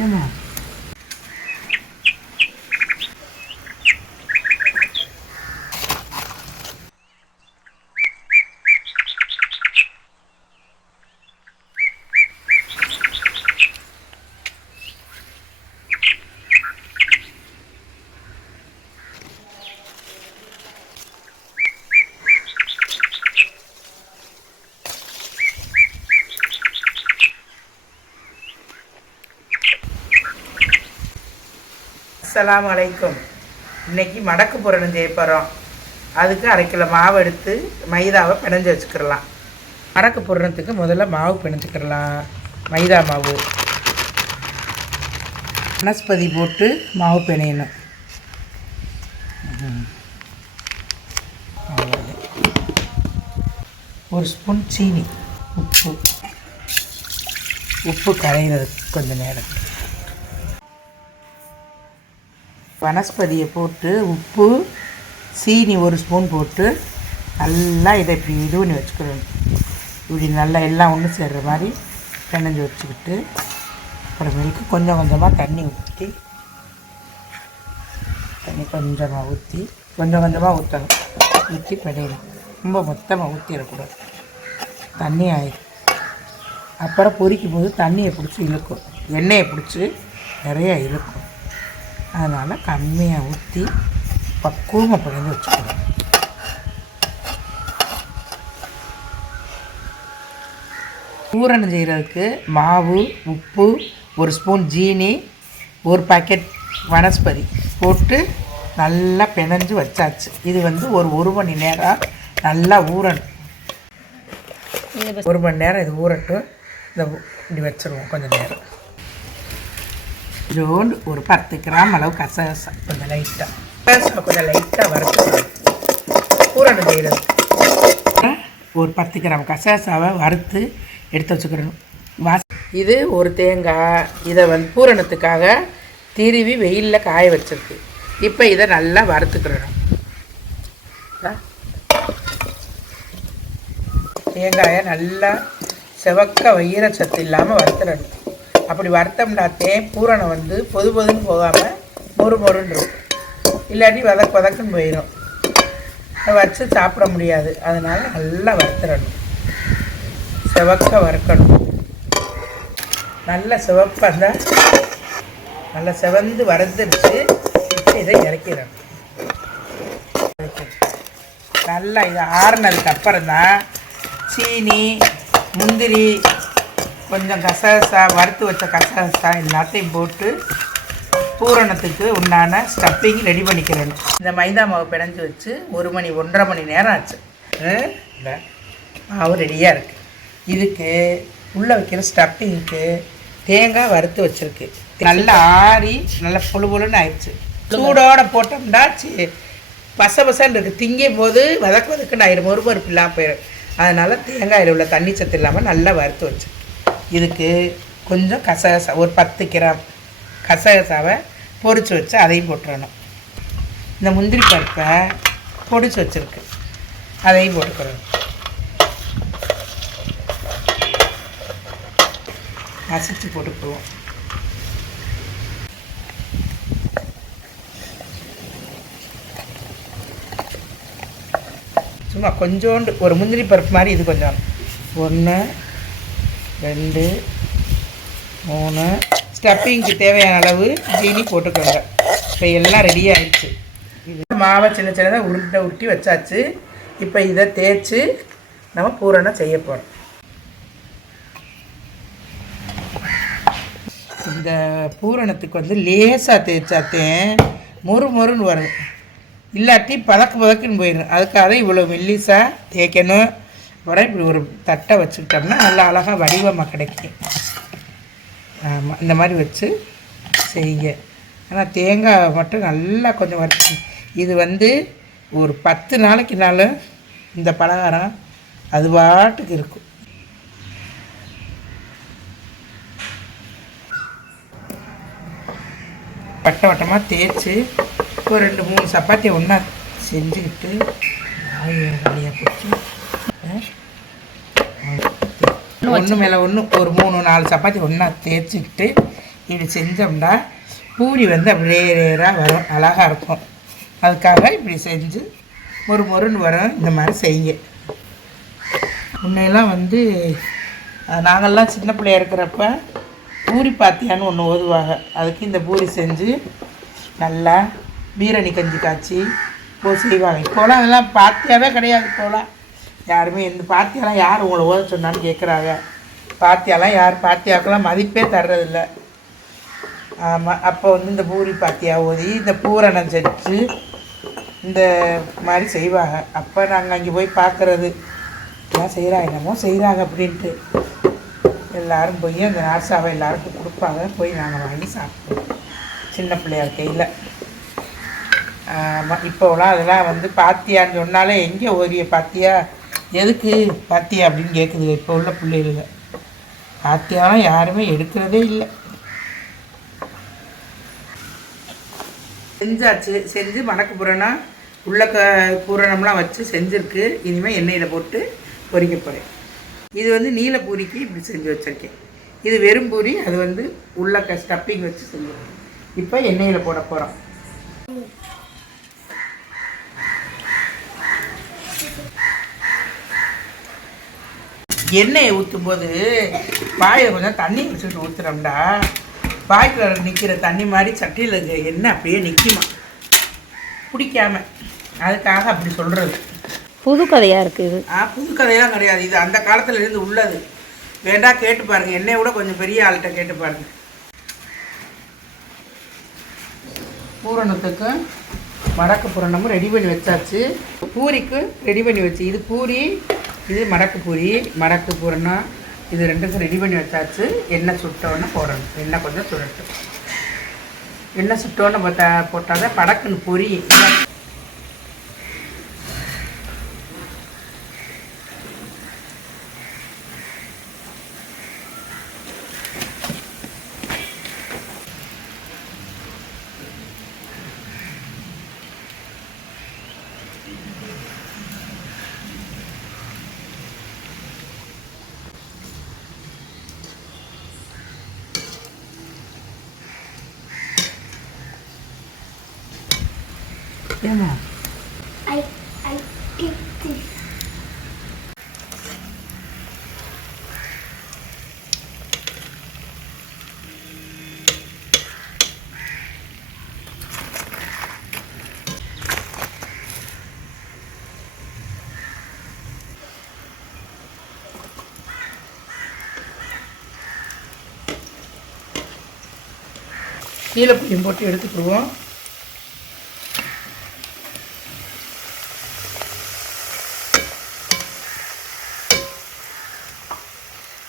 ஏமா அஸ்ஸலாமு அலைக்கும். இன்றைக்கி மடக்கு புரணம் செய்ய போகிறோம். அதுக்கு 1/2 கிலோ மாவு எடுத்து மைதாவை பிணைஞ்சு வச்சுக்கிடலாம். மடக்கு புரணத்துக்கு முதல்ல மாவு பிணைஞ்சிக்கிடலாம். மைதா மாவு வனஸ்பதி போட்டு மாவு பிணையணும். ஒரு ஸ்பூன் சீனி, உப்பு கரைகிறதுக்கு கொஞ்சம் நேரம். வனஸ்பதியை போட்டு உப்பு சீனி 1 ஸ்பூன் போட்டு நல்லா இதை இப்படி இது பண்ணி வச்சுக்கணும். இப்படி நல்லா எல்லாம் ஒன்று சேர்கிற மாதிரி பிணைஞ்சு வச்சுக்கிட்டு அப்புறமேலுக்கு கொஞ்சம் கொஞ்சமாக தண்ணி ஊற்றி கொஞ்சமாக ஊற்றணும். ஊற்றி பிணையணும். ரொம்ப மொத்தமாக ஊற்றிடக்கூடாது, தண்ணி ஆயிடும். அப்புறம் பொரிக்கும் போது தண்ணியை பிடிச்சி இழுக்கும், எண்ணெயை பிடிச்சி நிறையா இழுக்கும். அதனால் கம்மியாக ஊற்றி பக்குவமாக பிணைந்து வச்சுக்கணும். பூரணம் செய்கிறதுக்கு மாவு, உப்பு, 1 ஸ்பூன் ஜீனி, 1 பாக்கெட் வனஸ்பதி போட்டு நல்லா பிணைஞ்சு வச்சாச்சு. இது வந்து ஒரு மணி நேரம் நல்லா ஊறணும். 1 மணி நேரம் இது ஊறட்டும். இப்படி வச்சுருவோம் கொஞ்சம் நேரம். ஜோண்டு ஒரு 10 கிராம் அளவு கசகசா கொஞ்சம் லைட்டாக வறுத்து பூரணம் செய்கிறது. ஒரு 10 கிராம் கசகசாவை வறுத்து எடுத்து வச்சுக்கிடணும். இது ஒரு தேங்காய். இதை வந்து பூரணத்துக்காக திருவி வெயிலில் காய வச்சிருக்கு. இப்போ இதை நல்லா வறுத்துக்கிடணும். தேங்காயை நல்லா செவக்க ஈரச்சத்து இல்லாமல் வறுத்துடணும். அப்படி வறுத்தோம்னாத்தே பூரணம் வந்து பொதுன்னு போகாமல் மொறுன்னு இருக்கும். இல்லாட்டி வதக்குன்னு போயிடும், வச்சு சாப்பிட முடியாது. அதனால் நல்லா வறுத்துடணும், செவக்க வறுக்கணும். நல்ல சிவப்பாக இருந்தால் நல்லா செவந்து வறுத்துடுச்சு. இப்போ இதை இறக்கிடணும். நல்லா இதை ஆறுனதுக்கு அப்புறம் தான் சீனி, முந்திரி, கொஞ்சம் கசகசா, வறுத்து வச்ச கசகசா எல்லாத்தையும் போட்டு பூரணத்துக்கு உண்டான ஸ்டஃப்பிங் ரெடி பண்ணிக்கிறேன். இந்த மைதா மாவு பிணைஞ்சு வச்சு 1.5 மணி நேரம் ஆச்சு. இந்த மாவு ரெடியாக இருக்குது. இதுக்கு உள்ளே வைக்கிற ஸ்டஃப்பிங்க்கு தேங்காய் வறுத்து வச்சுருக்கு. நல்லா ஆறி நல்லா பொழுன்னு ஆயிடுச்சு. சூடோடு போட்டோம்னா பசன்னு இருக்குது. திங்கும் போது வதக்குன்னு ஆயிடும், மொறுமொறுப்பு இல்லாமல் போயிடும். அதனால் தேங்காயில் உள்ள தண்ணி சத்து இல்லாமல் நல்லா வறுத்து வச்சு இதுக்கு கொஞ்சம் கசகசா, ஒரு 10 கிராம் கசகசாவை பொரித்து வச்சு அதையும் போட்டுறணும். இந்த முந்திரி பருப்பை பொடிச்சு வச்சுருக்கு, அதையும் போட்டுக்கிறோம். மசிச்சு போட்டுக்குவோம். சும்மா கொஞ்சோண்டு ஒரு முந்திரி பருப்பு மாதிரி இது கொஞ்சம். 1 2 3 ஸ்டஃப்பிங்க்கு தேவையான அளவு ஜீனி போட்டுக்கோங்க. இப்போ எல்லாம் ரெடி ஆகிடுச்சு. இது மாவை சின்னதாக உருட்டி வச்சாச்சு. இப்போ இதை தேய்ச்சி நம்ம பூரணம் செய்ய போகிறோம். இந்த பூரணத்துக்கு வந்து லேசாக தேய்ச்சாத்தே மொறுன்னு வரும், இல்லாட்டி பதக்குன்னு போயிடும். அதுக்காக இவ்வளோ மெல்லிசாக தேய்க்கணும். அப்புறம் இப்படி ஒரு தட்டை வச்சுக்கிட்டோம்னா நல்லா அழகாக வடிவமாக கிடைக்கும். ஆமாம், இந்த மாதிரி வச்சு செய்யுங்க. ஆனால் தேங்காய் மட்டும் நல்லா கொஞ்சம் வறுத்து. இது வந்து ஒரு 10 நாளைக்குனாலும் இந்த பலகாரம் அது பாட்டுக்கு இருக்கும். வட்டமாக தேய்ச்சி ஒரு 2-3 சப்பாத்தி ஒன்றா செஞ்சுக்கிட்டு வழியாக பிடிச்சி ஒன்று மேலே ஒன்று ஒரு 3-4 சப்பாத்தி ஒன்றா தேய்ச்சிக்கிட்டு இப்படி செஞ்சோம்னா பூரி வந்து அப்படியே ரேராக வரும், அழகாக இருக்கும். அதுக்காக இப்படி செஞ்சு மொறுன்னு வரும். இந்த மாதிரி செய்யுங்க. முன்னையெல்லாம் வந்து நாங்கள்லாம் சின்ன பிள்ளையா இருக்கிறப்ப பூரி பாத்தியான்னு ஒன்று ஓதுவாங்க. அதுக்கு இந்த பூரி செஞ்சு நல்லா பீரணி கஞ்சி காய்ச்சி செய்வாங்க. இப்போலாம் அதெல்லாம் பாத்தியாவே கிடையாது. இப்போலாம் யாருமே இந்த பாத்தியாலாம் யார் உங்களை ஓத சொன்னான்னு கேட்குறாங்க. பாத்தியாலாம் யார் பாத்தியாக்கெல்லாம் மதிப்பே தர்றதில்லை. ஆமாம், அப்போ வந்து இந்த பூரி பாத்தியா ஓதி இந்த பூரணம் செஞ்சு இந்த மாதிரி செய்வாங்க. அப்போ நாங்கள் அங்கே போய் பார்க்குறது, எல்லாம் செய்கிறாங்க, என்னமோ செய்கிறாங்க அப்படின்ட்டு எல்லோரும் போய் அந்த நார்சாவை எல்லாருக்கும் கொடுப்பாங்க. போய் நாங்கள் வாங்கி சாப்பிடுவோம் சின்ன பிள்ளையார் கையில். இப்போலாம் அதெல்லாம் வந்து பாத்தியான்னு சொன்னாலே எங்கே ஓரிய பாத்தியா, எதுக்கு பாத்தியா அப்படின்னு கேட்குது இப்போ உள்ள பிள்ளைகள. பாத்தியாலாம் யாருமே எடுக்கிறதே இல்லை. செஞ்சாச்சு, செஞ்சு மணக்கு பூரணா உள்ள பூரணம்லாம் வச்சு செஞ்சுருக்கு. இனிமேல் எண்ணெயில் போட்டு பொரிக்க போகிறேன். இது வந்து நீல பூரிக்கு இப்படி செஞ்சு வச்சுருக்கேன். இது வெறும் பூரி, அது வந்து உள்ள ஸ்டப்பிங் வச்சு செஞ்சுருக்கேன். இப்போ எண்ணெயில் போட போகிறோம். எண்ணெயை ஊற்றும்போது பாயில் கொஞ்சம் தண்ணி வச்சுக்கிட்டு ஊற்றுறோம்டா, பாய்க்குள்ள நிற்கிற தண்ணி மாதிரி சட்டியில் இருக்க எண்ணெய் அப்படியே நிற்குமா, பிடிக்காம. அதுக்காக அப்படி சொல்கிறது. புது கதையாக இருக்குது. புது கதையெல்லாம் கிடையாது, இது அந்த காலத்தில் இருந்து உள்ளது. வேண்டா கேட்டு பாருங்கள், எண்ணெயை விட கொஞ்சம் பெரிய ஆள்கிட்ட கேட்டு பாருங்கள். பூரணத்துக்கு மடக்கு பூரணமும் ரெடி பண்ணி வச்சாச்சு. பூரிக்கு ரெடி பண்ணி வச்சு, இது பூரி, இது மடக்கு பூரி, மடக்கு பூரணம், இது ரெண்டுக்கும் ரெடி பண்ணி வச்சாச்சு. எண்ணெய் சுட்டோன்னு போடணும். எண்ணெய் கொஞ்சம் சுடட்டும். எண்ணெய் சுட்டோன்னு போட்டால் தான் படக்குன்னு பொரி. ஏமா I get this. நீலப்பொடியும் போட்டு எடுத்துக்கிடுவோம்.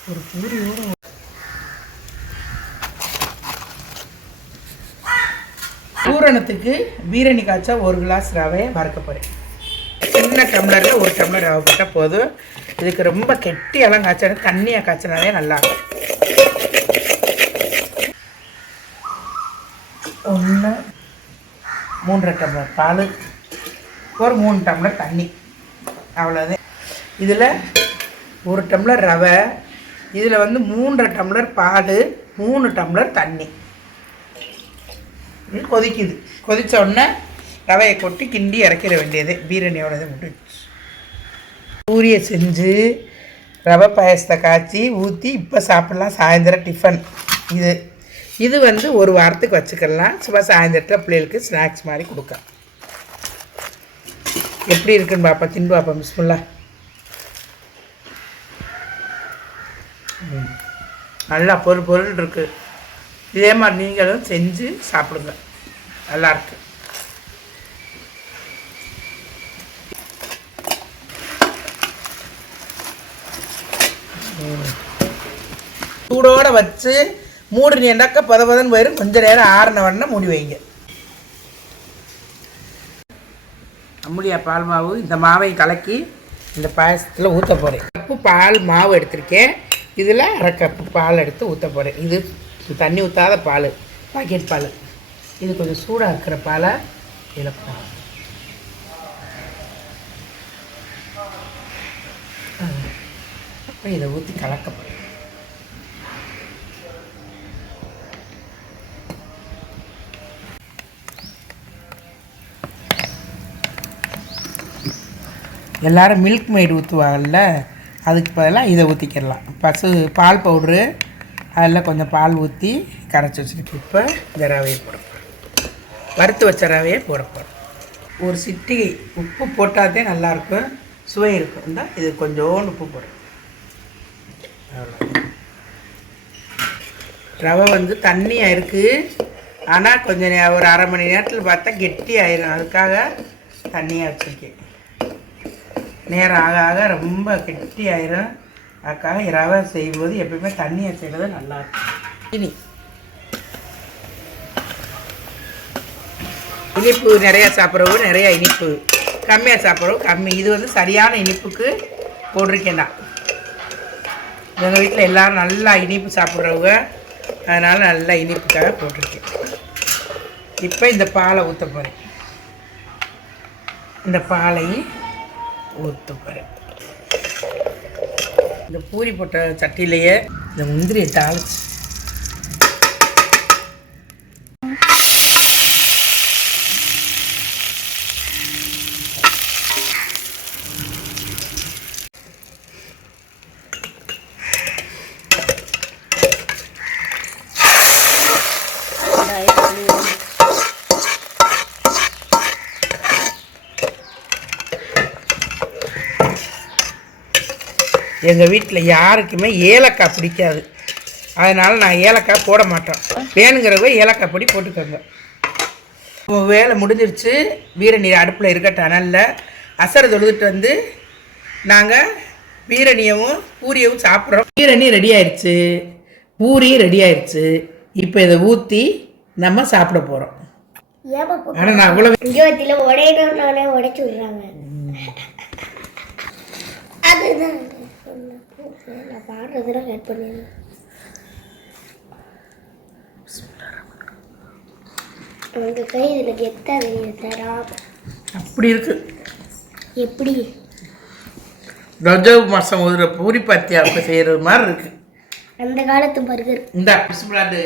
ஒரு பூரியோட பூரணத்துக்கு பீரணி காய்ச்சா 1 கிளாஸ் ரவையை வறுக்க போகிறேன். சின்ன டம்ளரில் 1 டம்ளர் ரவை போட்டால் போதும். இதுக்கு ரொம்ப கெட்டியெல்லாம் காய்ச்சா, தண்ணியாக காய்ச்சினாலே நல்லாயிருக்கும். 1 3 டம்ளர் பால், ஒரு 3 டம்ளர் தண்ணி, அவ்வளோதான். இதில் 1 டம்ளர் ரவை, இதில் வந்து 3 டம்ளர் பால், 3 டம்ளர் தண்ணி. கொதிக்குது. கொதித்த உடனே ரவையை கொட்டி கிண்டி இறக்கிற வேண்டியது. பீரணியோட முடிச்சு பூரியை செஞ்சு ரவை பாயசத்தை காய்ச்சி ஊற்றி இப்போ சாப்பிட்லாம். சாயந்தரம் டிஃபன் இது. இது வந்து 1 வாரத்துக்கு வச்சுக்கலாம். சும்மா சாயந்தரத்தில் பிள்ளைகளுக்கு ஸ்நாக்ஸ் மாதிரி கொடுக்க. எப்படி இருக்குன்னு பாப்பா, தின்னு பாப்பா. பிஸ்மில்லா. நல்லா பொருள் இருக்குது. இதே மாதிரி நீங்களும் செஞ்சு சாப்பிடுங்க, நல்லாயிருக்கு. சூடோடு வச்சு மூடினேண்டாக்க பதன்னு போயிடும். கொஞ்சம் நேரம் ஆறின உடனே மூடி வைங்க. அம்முடியா பால் மாவு, இந்த மாவை கலக்கி இந்த பாயசத்தில் ஊற்ற போகிறேன். கப்பு பால் மாவு எடுத்திருக்கேன். இதில் 1/2 கப்பு பால் எடுத்து ஊற்ற போகிறேன். இது தண்ணி ஊற்றாத பால், பாக்கெட் பால். இது கொஞ்சம் சூடாக இருக்கிற பாலை இதில் போடலாம். அப்புறம் இதை ஊற்றி கலக்க போகிறேன். எல்லோரும் மில்க் மேட் ஊற்றுவாங்கல்ல, அதுக்கு பதிலாக இதை ஊற்றிக்கிடலாம். பால் பவுட்ரு அதில் கொஞ்சம் பால் ஊற்றி கரைச்சி வச்சுருக்கு. இப்போ இந்த ரவையை போட போகிறோம். வறுத்து வச்ச ரவையை போட போகிறோம். ஒரு சிட்டிகை உப்பு போட்டாதே நல்லாயிருக்கும், சுவை இருக்கும். இருந்தால் இது கொஞ்சோண்டு உப்பு போடும். ரவை வந்து தண்ணியாக இருக்குது, ஆனால் கொஞ்சம் ஒரு அரை மணி நேரத்தில் பார்த்தா கெட்டி ஆயிரும். அதுக்காக தண்ணியாக வச்சுருக்கேன். நேரம் ஆக ஆக ரொம்ப கெட்டி ஆயிரும். அதுக்காக ரவை செய்யும்போது எப்பயுமே தண்ணியாக செய்கிறது நல்லாயிருக்கும். இனிப்பு நிறையா சாப்பிட்றவங்க நிறையா, இனிப்பு கம்மியாக சாப்பிட்றவங்க கம்மி. இது வந்து சரியான இனிப்புக்கு போட்டிருக்கேன் நான். எங்கள் வீட்டில் எல்லோரும் நல்லா இனிப்பு சாப்பிட்றவங்க, அதனால் நல்லா இனிப்புக்காக போட்டிருக்கேன். இப்போ இந்த பாலை ஊற்ற போகிறேன். இந்த பாலையும் ஊற்ற போகிறேன். இந்த பூரி போட்ட சட்டியிலையே இந்த முந்திரியை தாளிச்சு எங்கள் வீட்டில் யாருக்குமே ஏலக்காய் பிடிக்காது, அதனால் நான் ஏலக்காய் போட மாட்டோம். வேணுங்கிறவங்க ஏலக்காய் பொடி போட்டுக்கோங்க. வேலை முடிஞ்சிருச்சு. வீரநீர் அடுப்பில் இருக்கட்டும். நல்ல அசரை தொழுதுட்டு வந்து நாங்கள் வீரணியவும் பூரியவும் சாப்பிட்றோம். வீரணி ரெடி ஆயிடுச்சு, பூரி ரெடி ஆயிடுச்சு. இப்போ இதை ஊற்றி நம்ம சாப்பிட போகிறோம். ஆனால் நான் அவ்வளோ உடையணும்னாலே உடைச்சி விடுறாங்க. அதுதான் நான் பாடுறதுலாம் கட் பண்ணிடுறேன். உங்க கை இதில் கெத்தா தெரியுதா? அப்படி இருக்கு. எப்படி ரஜவ் மாதம் ஒரு பூரி பத்தியாவுக்கு செய்கிறது மாதிரி இருக்கு. அந்த காலத்து பர்கர். இந்த பிஸ்மில்லாஹ்.